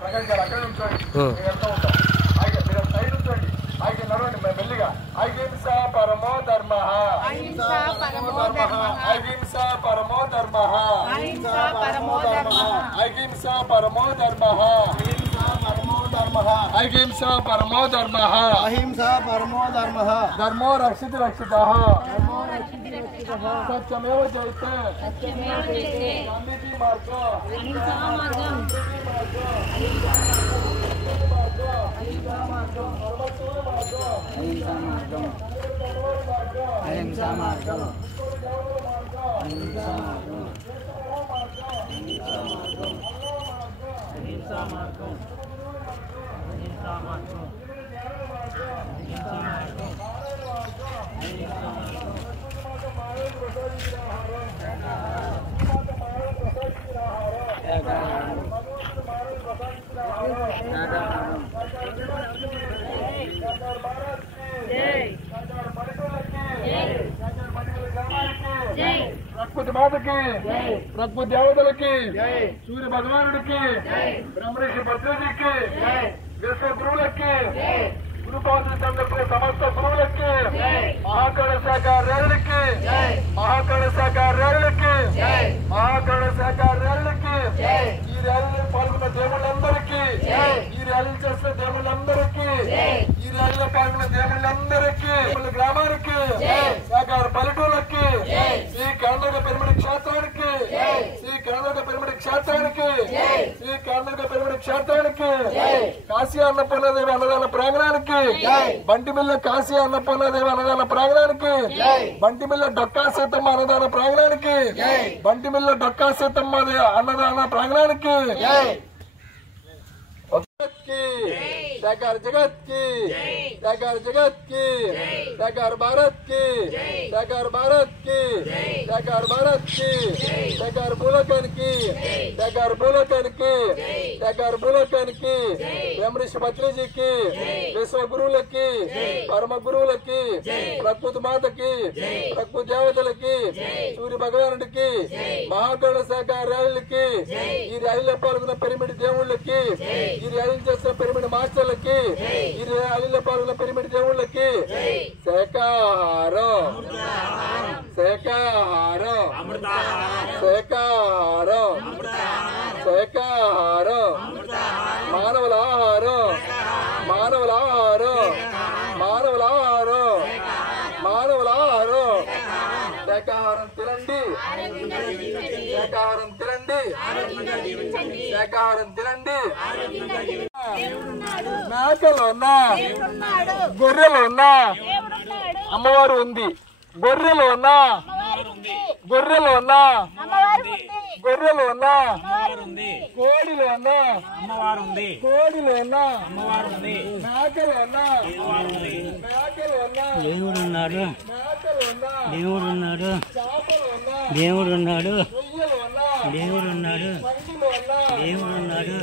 ప్రకాష్ గారు అక్కడ ఉంచండి, వెళ్తూ ఉంటాం. మీరు సైడ్ ఉంచండి, ఆగి నడవండి మెల్లిగా. అహింస పరమో ధర్మ, అహింస పరమో ధర్మ, అహింస పరమో ధర్మ, అహింస పరమో ధర్మ, అహింస పరమో ధర్మ, అహింస పరమో ధర్మ, అహింస పరమో ధర్మ, అహింస పరమో ధర్మ, ధర్మో రక్షిత రక్షితః, ధర్మో రక్షిత రక్షితః, సత్యమేవ జయతే, సత్యమేవ జయతే, గాంధీజీ మార్గం, అహింసా మార్గం, అహింసా మార్గం, అహింసా మార్గం, అహింసా మార్గం, అహింసా మార్గం, అహింసా మార్గం, అహింసా మార్గం, ప్రకృతి మాతకి, ప్రకృతి దేవతలకి, సూర్య భగవానుడికి, బ్రహ్మర్షి భద్రజీకి, విశ్వ గురువులకి, గురుపాదులకు, సమస్త గురువులకి, మహాకళ శాఖ రేరులకి, మహాకళ శాఖ రేరులకి, మహాకళ శాఖ రేరులకి, ఈ ర్యాలీలో పాల్గొన్న దేవుళ్ళందరికీ, ఈ ర్యాలీ చేసిన దేవుళ్ళందరికీ, ఈ ర్యాలీలో పాల్గొన్న దేవుళ్ళందరికీ, గ్రామానికి, శాఖ పల్లెటూళ్ళకి, శ్రీ కర్ణాటక పిరమిడ్ క్షేత్రానికి, శ్రీ కర్ణాటక పిరమిడ్ క్షేత్రానికి, శ్రీ కర్ణాటక పిరమిడ్ క్షేత్రానికి, కాశీ అన్నపూర్ణదేవి అన్నదాన ప్రాంగణానికి, బంటిమిల్ల కాశీ అన్నపూర్ణదేవి అన్నదాన ప్రాంగణానికి, బంటిమిల్ల డొక్కా సీతమ్మ అన్నదాన ప్రాంగణానికి, బంటిమిల్ల డొక్కా సీతమ్మ అన్నదాన ప్రాంగణానికి, साकार जगत की, साकार जगत की, साकार भारत की, साकार भारत की, साकार भारत की, साकार बुलकन की, साकार बुलकन की, साकार बुलकन की, ब्रह्मर्षि भद्रजी की, विश्व गुरुవులకి, పరమ గురువులకి, ప్రకృతి మాతకి, ప్రకృతి దేవతలకి, సూర్య భగవానుడికి, మహాకళ శాఖ ర్యాలీలకి, ఈ ర్యాలీలో పాల్గొన్న పిరమిడ్ దేవుళ్ళకి, ఈ ర్యాలీ చేసిన పిరమిడ్ మాస్టర్లకి, ఈ ర్యాలీలో పాల్గొన్న పిరమిడ్ దేవుళ్ళకి శాకాహారం, శాకాహారం, శాకాహారం, శాకాహారం, మానవుల ఆహారం, మానవుల ఆహారం, మానవుల ఆహారం, మానవుల ఆహారం, శాకాహారం తినండి, శాకాహారం తినండి, శాకాహారం తినండి. మేకలు ఉన్నా, గొర్రెలు ఉన్నా, అమ్మవారు ఉంది. గొర్రెలు ఉన్నా, గొర్రెలు ఉన్నా, గొర్రెలు ఉన్నా, కోడిలు ఉన్నా, కోడిలు ఉన్నా, మేకలు ఉన్నా, మేకలు ఉన్నా, దేవుడు ఉన్నాడు, మేకలు ఉన్నా, దేవుడు ఉన్నాడు, చేపలు ఉన్నా, దేవుడు ఉన్నాడు, దేవుడు ఉన్నాడు, దేవుడు ఉన్నాడు, దేవుడు ఉన్నాడు.